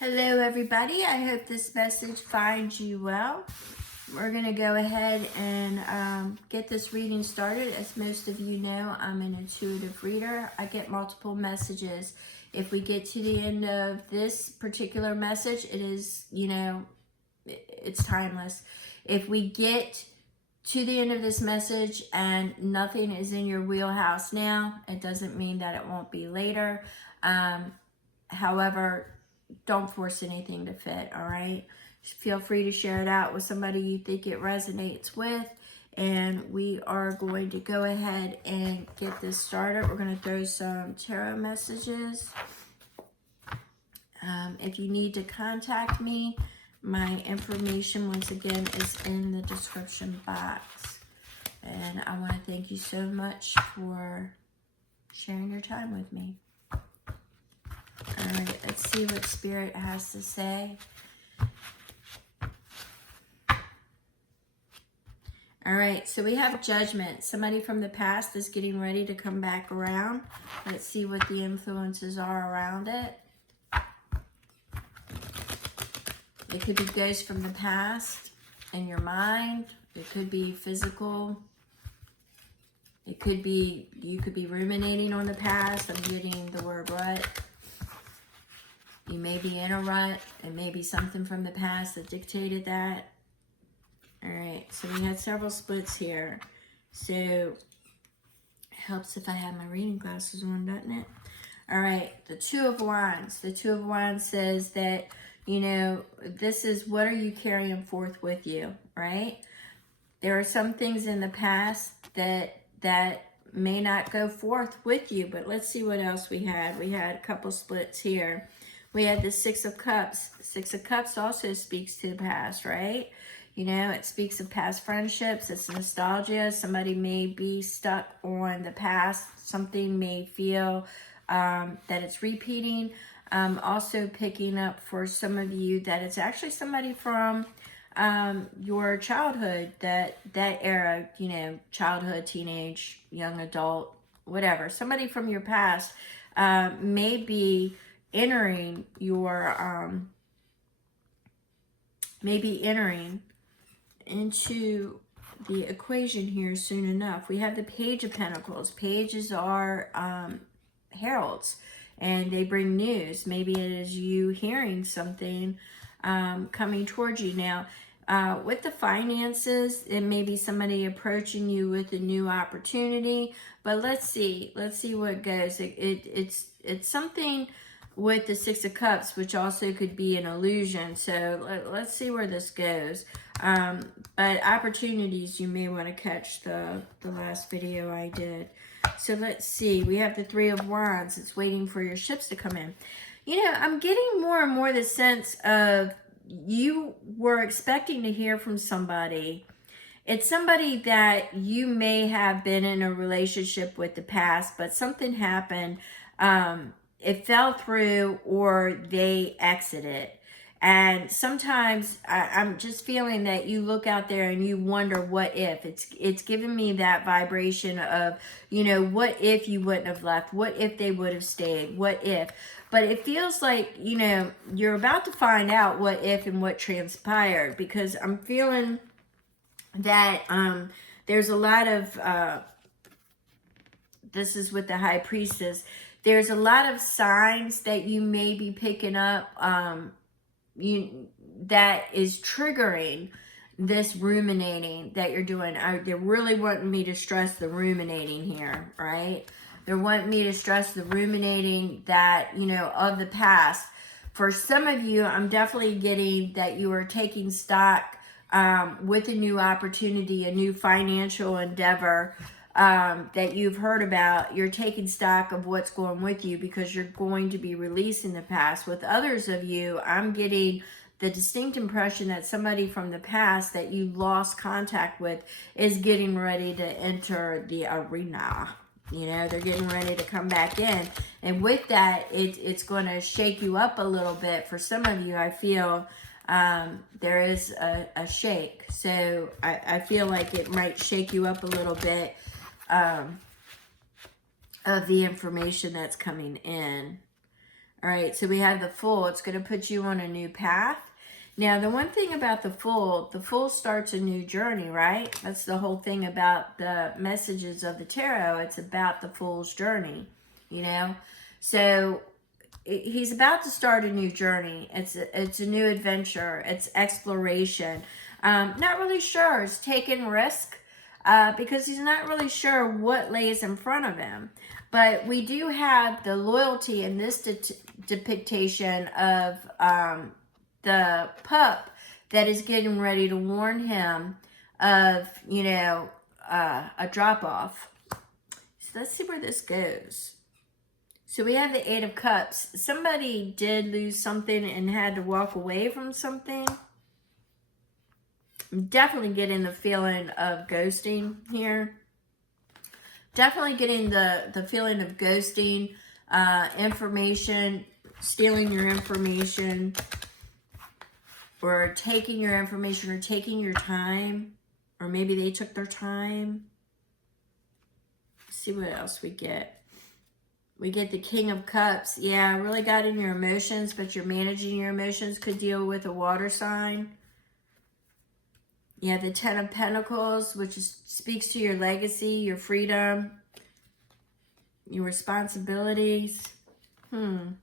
Hello everybody, I hope this message finds you well. We're going to go ahead and get this reading started. As most of you know, I'm an intuitive reader. I get multiple messages. If we get to the end of this particular message, it is, it's timeless. If we get to the end of this message and nothing is in your wheelhouse now, it doesn't mean that it won't be later. However, don't force anything to fit, all right? Feel free to share it out with somebody you think it resonates with. And we are going to go ahead and get this started. We're going to throw some tarot messages. If you need to contact me, my information, once again, is in the description box. And I want to thank you so much for sharing your time with me. All right, let's see what Spirit has to say. All right, so we have Judgment. Somebody from the past is getting ready to come back around. Let's see what the influences are around it. It could be ghosts from the past in your mind. It could be physical. It could be, you could be ruminating on the past. I'm getting the word rut. You may be in a rut. It may be something from the past that dictated that. All right, so we had several splits here. So it helps if I have my reading glasses on, doesn't it? All right, the Two of Wands. The Two of Wands says that, this is what are you carrying forth with you, right? There are some things in the past that may not go forth with you, but let's see what else we had. We had a couple splits here. We had the Six of Cups. Six of Cups also speaks to the past, right? It speaks of past friendships. It's nostalgia. Somebody may be stuck on the past. Something may feel that it's repeating. Also picking up for some of you that it's actually somebody from your childhood, that era, childhood, teenage, young adult, whatever. Somebody from your past may be entering your into the equation here soon enough. We have the Page of Pentacles. Pages are heralds, and they bring news. Maybe it is you hearing something coming towards you. Now, with the finances, it may be somebody approaching you with a new opportunity, but let's see what goes. It's something with the Six of Cups, which also could be an illusion. So let's see where this goes. But opportunities, you may want to catch the last video I did. So let's see. We have the Three of Wands. It's waiting for your ships to come in. I'm getting more and more the sense of you were expecting to hear from somebody. It's somebody that you may have been in a relationship with the past, but something happened. It fell through or they exited. And sometimes I'm just feeling that you look out there and you wonder what if. It's giving me that vibration of, what if you wouldn't have left? What if they would have stayed? What if? But it feels like, you're about to find out what if and what transpired, because I'm feeling that there's a lot of, this is with the High Priestess, there's a lot of signs that you may be picking up that is triggering this ruminating that you're doing. They're really wanting me to stress the ruminating here, right? They're wanting me to stress the ruminating that, of the past. For some of you, I'm definitely getting that you are taking stock with a new opportunity, a new financial endeavor that you've heard about. You're taking stock of what's going with you because you're going to be releasing the past. With others of you, I'm getting the distinct impression that somebody from the past that you lost contact with is getting ready to enter the arena. They're getting ready to come back in. And with that, it's going to shake you up a little bit. For some of you, I feel there is a shake. So I feel like it might shake you up a little bit of the information that's coming in. All right, so we have the Fool. It's going to put you on a new path. Now, the one thing about the Fool starts a new journey, right? That's the whole thing about the messages of the tarot. It's about the Fool's journey, you know? So he's about to start a new journey. It's a new adventure. It's exploration. Not really sure. He's taking risk because he's not really sure what lays in front of him. But we do have the loyalty in this depiction of the pup that is getting ready to warn him of, you know, a drop-off. So let's see where this goes. So we have the Eight of Cups. Somebody did lose something and had to walk away from something. I'm definitely getting the feeling of ghosting here. Definitely getting the feeling of ghosting, information, stealing your information, or taking your information, or taking your time, or maybe they took their time. Let's see what else we get. We get the King of Cups. Yeah, really got in your emotions, but you're managing your emotions. Could deal with a water sign. Yeah, the Ten of Pentacles, which speaks to your legacy, your freedom, your responsibilities. The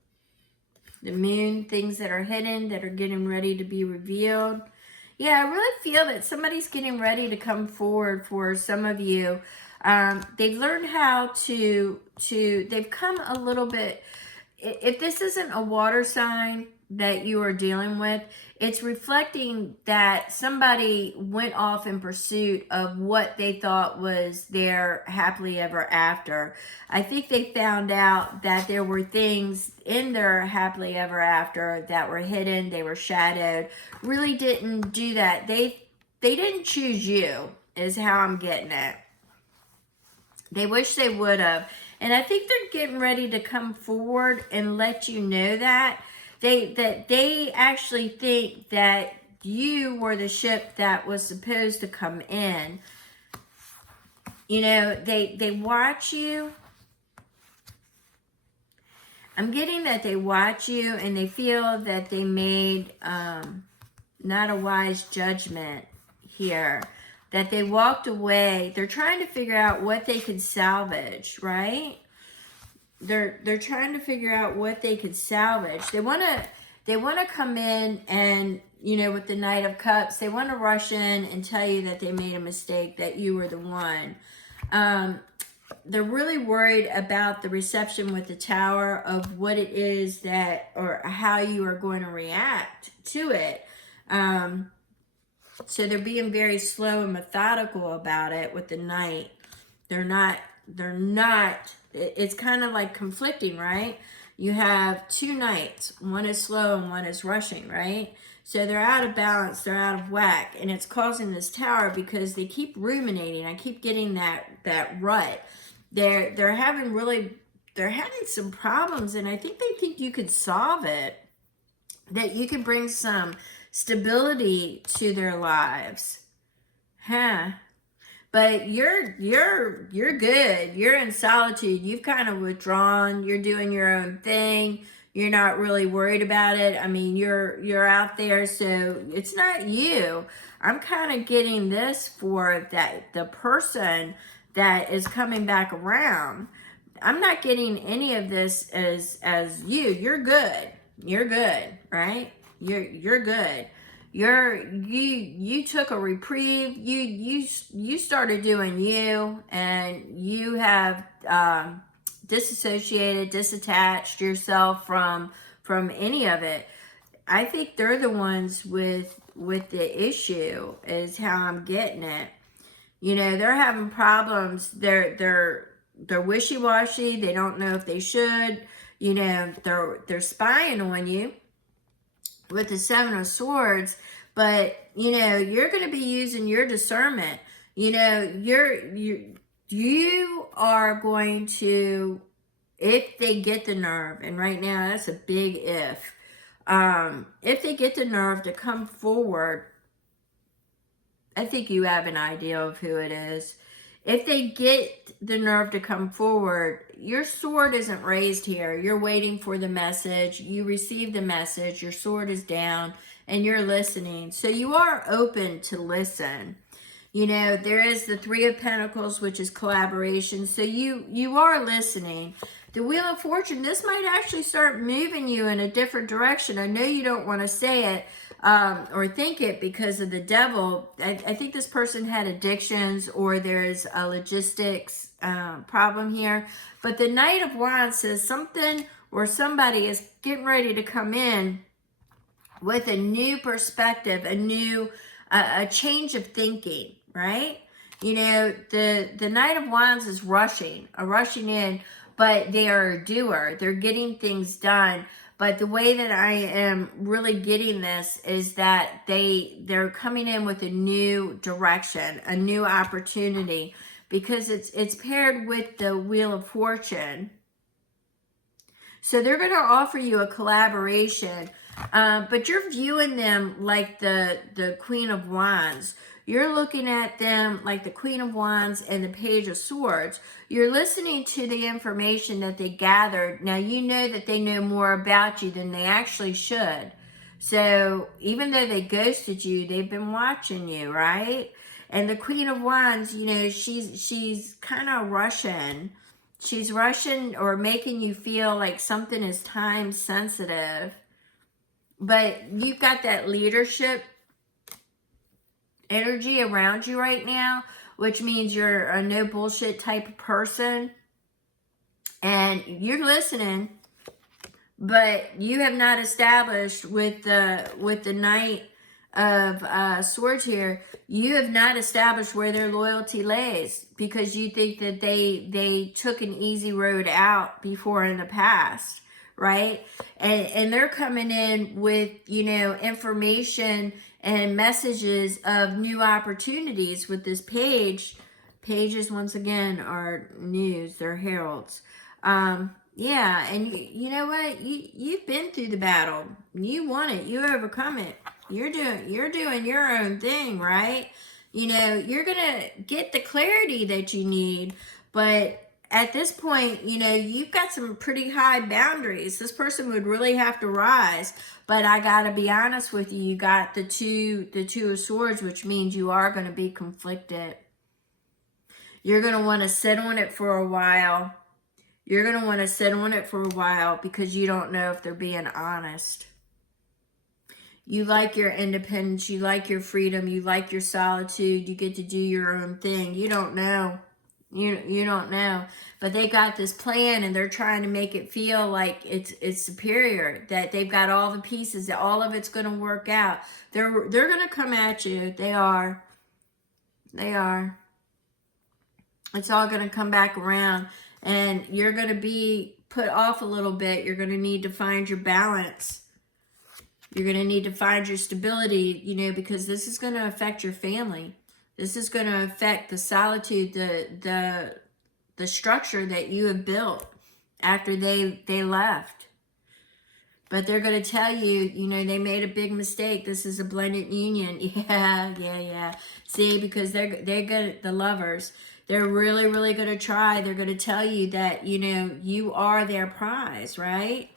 Moon, things that are hidden, that are getting ready to be revealed. Yeah, I really feel that somebody's getting ready to come forward for some of you. They've learned how to they've come a little bit, if this isn't a water sign that you are dealing with, it's reflecting that somebody went off in pursuit of what they thought was their happily ever after. I think they found out that there were things in their happily ever after that were hidden, they were shadowed. Really didn't do that. They didn't choose you, is how I'm getting it. They wish they would have. And I think they're getting ready to come forward and let you know that. They actually think that you were the ship that was supposed to come in. You know, they watch you. I'm getting that they watch you and they feel that they made not a wise judgment here. That they walked away. They're trying to figure out what they could salvage, right? They're trying to figure out what they could salvage. They want to come in and, you know, with the Knight of Cups, they want to rush in and tell you that they made a mistake, that you were the one. They're really worried about the reception with the Tower, of what it is that, or how you are going to react to it. So they're being very slow and methodical about it with the Knight. They're not, it's kind of like conflicting, right? You have two Knights. One is slow and one is rushing, right? So they're out of balance, they're out of whack, and it's causing this Tower because they keep ruminating. I keep getting that rut. They're having some problems, and I think they think you could solve it. That you could bring some stability to their lives. But you're good. You're in solitude. You've kind of withdrawn. You're doing your own thing. You're not really worried about it. I mean, you're out there, so it's not you. I'm kind of getting this for that the person that is coming back around. I'm not getting any of this as you. You're good. You're good, right? You're good. You took a reprieve. You started doing you, and you have disassociated, disattached yourself from any of it. I think they're the ones with the issue, is how I'm getting it. You know, they're having problems. They're wishy-washy. They don't know if they should. You know, they're spying on you with the Seven of Swords, but you know, you're going to be using your discernment. You know, you are going to, if they get the nerve, and right now that's a big if they get the nerve to come forward, I think you have an idea of who it is. if they get the nerve to come forward, your sword isn't raised here. You're waiting for the message. You receive the message. Your sword is down and you're listening. So you are open to listen. You know, there is the Three of Pentacles, which is collaboration. So you are listening. The Wheel of Fortune, this might actually start moving you in a different direction. I know you don't want to say it or think it because of the devil. I think this person had addictions, or there's a logistics problem here. But the Knight of Wands says something or somebody is getting ready to come in with a new perspective, a change of thinking, right? You know, the Knight of Wands is rushing in, but they are a doer. They're getting things done. But the way that I am really getting this is that they're coming in with a new direction, a new opportunity, because it's paired with the Wheel of Fortune. So they're going to offer you a collaboration, but you're viewing them like the Queen of Wands. You're looking at them like the Queen of Wands and the Page of Swords. You're listening to the information that they gathered. Now, you know that they know more about you than they actually should. So even though they ghosted you, they've been watching you, right? And the Queen of Wands, you know, she's kind of Russian. She's rushing or making you feel like something is time sensitive. But you've got that leadership energy around you right now, which means you're a no bullshit type of person. And you're listening, but you have not established with the Knight of Swords here, you have not established where their loyalty lays, because you think that they took an easy road out before in the past, right? And they're coming in with, you know, information and messages of new opportunities with this page. Pages, once again, are news. They're heralds. Yeah, and you know what? You've been through the battle. You won it. You overcome it. You're doing your own thing, right? You know, you're gonna get the clarity that you need, but at this point, you know, you've got some pretty high boundaries. This person would really have to rise. But I gotta be honest with you, you got the two of Swords, which means you are gonna be conflicted. You're gonna want to sit on it for a while. You're going to want to sit on it for a while because you don't know if they're being honest. You like your independence. You like your freedom. You like your solitude. You get to do your own thing. You don't know. You don't know. But they got this plan and they're trying to make it feel like it's superior. That they've got all the pieces. That all of it's going to work out. They're going to come at you. They are. They are. It's all going to come back around. And you're going to be put off a little bit. You're going to need to find your balance. You're going to need to find your stability, you know, because this is going to affect your family. This is going to affect the solitude, the structure that you have built after they left. But they're going to tell you, you know, they made a big mistake. This is a blended union. Yeah. See, because they're good at the lovers. They're really, really going to try. They're going to tell you that, you know, you are their prize, right?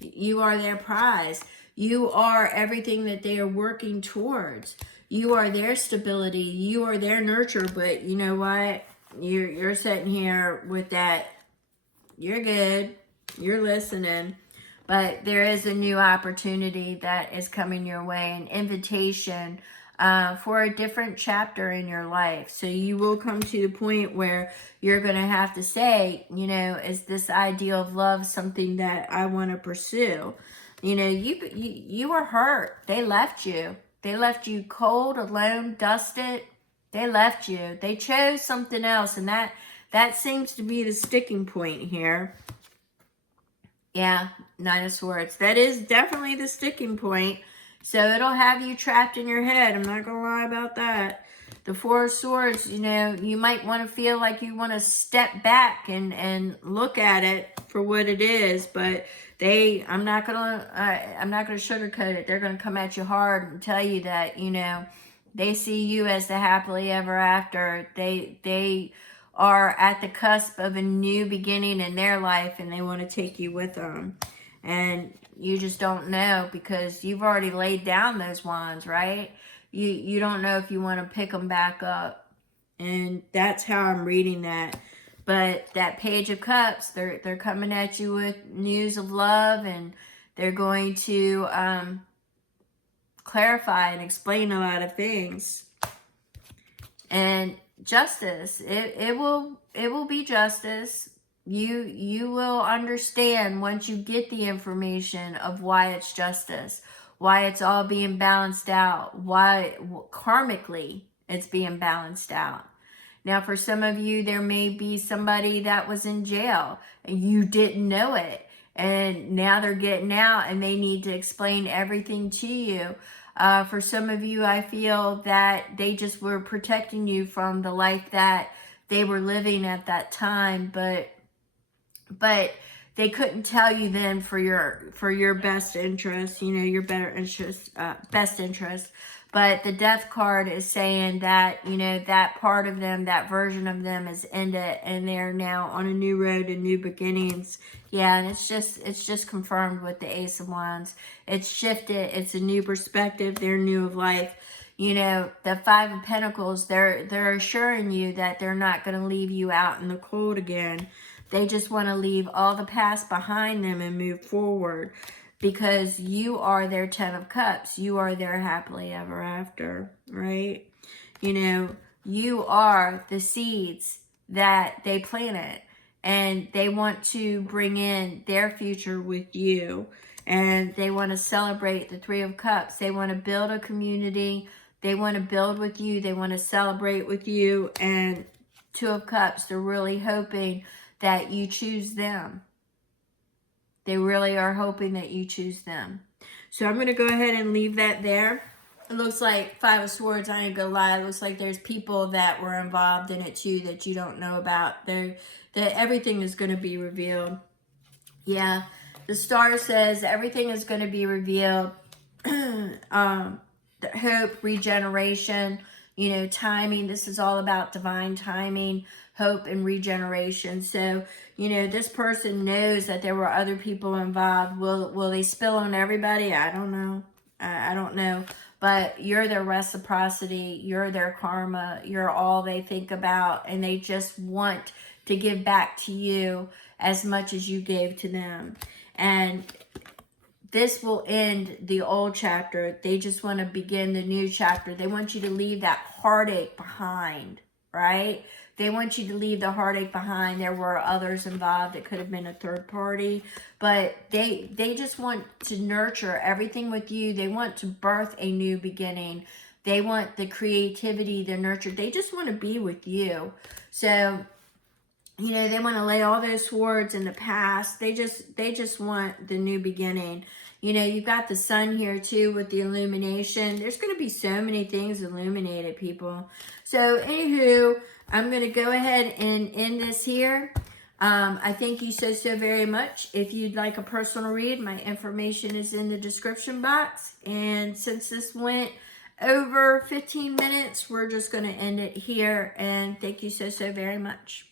You are their prize. You are everything that they are working towards. You are their stability. You are their nurture. But you know what? You're sitting here with that. You're good. You're listening. But there is a new opportunity that is coming your way, an invitation for a different chapter in your life. So you will come to the point where you're going to have to say, you know, is this ideal of love something that I want to pursue? You know, you were hurt. They left you. They left you cold, alone, dusted. They left you. They chose something else, and that seems to be the sticking point here. Yeah, Nine of Swords. That is definitely the sticking point. So it'll have you trapped in your head. I'm not going to lie about that. The Four of Swords, you know, you might want to feel like you want to step back and look at it for what it is. But I'm not going to sugarcoat it. They're going to come at you hard and tell you that, you know, they see you as the happily ever after. They are at the cusp of a new beginning in their life, and they want to take you with them. And you just don't know, because you've already laid down those wands, right? You don't know if you want to pick them back up. And that's how I'm reading that. But that Page of Cups, they're coming at you with news of love, and they're going to clarify and explain a lot of things. And justice, it will be justice. You will understand once you get the information of why it's justice, why it's all being balanced out, why karmically it's being balanced out. Now, for some of you, there may be somebody that was in jail and you didn't know it, and now they're getting out and they need to explain everything to you. For some of you, I feel that they just were protecting you from the life that they were living at that time, but they couldn't tell you then for your best interest, your better interest, best interest. But the Death card is saying that, that part of them, that version of them is ended, and they're now on a new road to new beginnings. Yeah, and it's just confirmed with the Ace of Wands. It's shifted. It's a new perspective. They're new of life. The Five of Pentacles, they're assuring you that they're not going to leave you out in the cold again. They just want to leave all the past behind them and move forward, because you are their Ten of Cups. You are their happily ever after, right? You are the seeds that they planted, and they want to bring in their future with you, and they want to celebrate the Three of Cups. They want to build a community. They want to build with you. They want to celebrate with you. And Two of Cups, they're really hoping that you choose them. They really are hoping that you choose them. So I'm going to go ahead and leave that there. It looks like Five of Swords, I ain't gonna lie, it looks like there's people that were involved in it too that you don't know about. That everything is going to be revealed. Yeah, the star says everything is going to be revealed. The hope, regeneration, timing. This is all about divine timing, hope, and regeneration. So, this person knows that there were other people involved. Will they spill on everybody? I don't know. I don't know. But you're their reciprocity. You're their karma. You're all they think about. And they just want to give back to you as much as you gave to them. And this will end the old chapter. They just want to begin the new chapter. They want you to leave that heartache behind, right? They want you to leave the heartache behind. There were others involved. It could have been a third party. But they just want to nurture everything with you. They want to birth a new beginning. They want the creativity, the nurture. They just want to be with you. So, they want to lay all those swords in the past. They just want the new beginning. You've got the sun here too with the illumination. There's going to be so many things illuminated, people. So, anywho, I'm going to go ahead and end this here. I thank you so very much. If you'd like a personal read, my information is in the description box. And since this went over 15 minutes, we're just going to end it here. And thank you so very much.